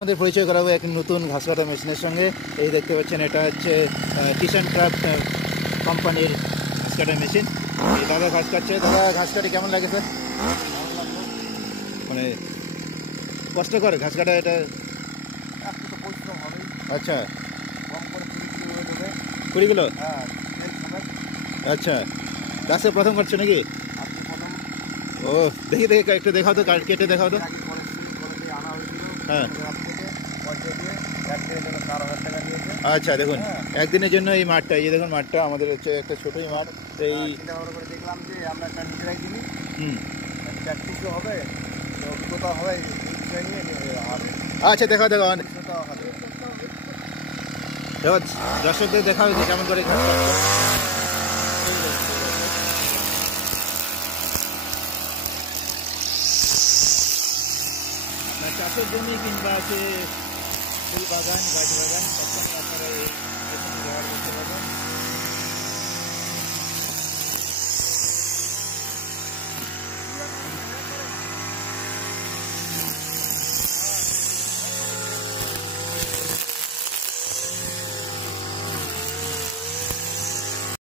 আমাদের পরিচয় করাবো এক নতুন ঘাস কাটা মেশিনের সঙ্গে। এই দেখতে পাচ্ছেন, এটা হচ্ছে কিষান ক্রাফট কোম্পানির ঘাস কাটা মেশিন। এই দাদা ঘাস কাটছে। দাদা, ঘাস কাটি কেমন লাগে স্যার? মানে কষ্টকর ঘাস কাটা এটা? আচ্ছা, 20 কিলো। আচ্ছা, গাছে প্রথম কাটছো নাকি? ও, দেখি দেখি একটু দেখাও তো, কেটে দেখাও তো। হ্যাঁ, আচ্ছা, দেখুন একদিনের জন্য এই মাঠটা, এই দেখুন মাঠটা আমাদের হচ্ছে একটা ছোটই মাঠ। এই দেখলাম যে আমরা একটা নিজেরাই কিনি, হুম, প্র্যাকটিসও হবে, অভিজ্ঞতা হবে, আচ্ছা, দেখাও দেখাও অভিজ্ঞতা হবে। দেখো, দর্শকদের দেখাও যে কেমন করে ঘাস কাটছো। আপনার চাষের জমি কিংবা আছে ফুল বাগান, গাছ বাগান, সবসময় আপনারা এই মেশিনটি ব্যবহার করতে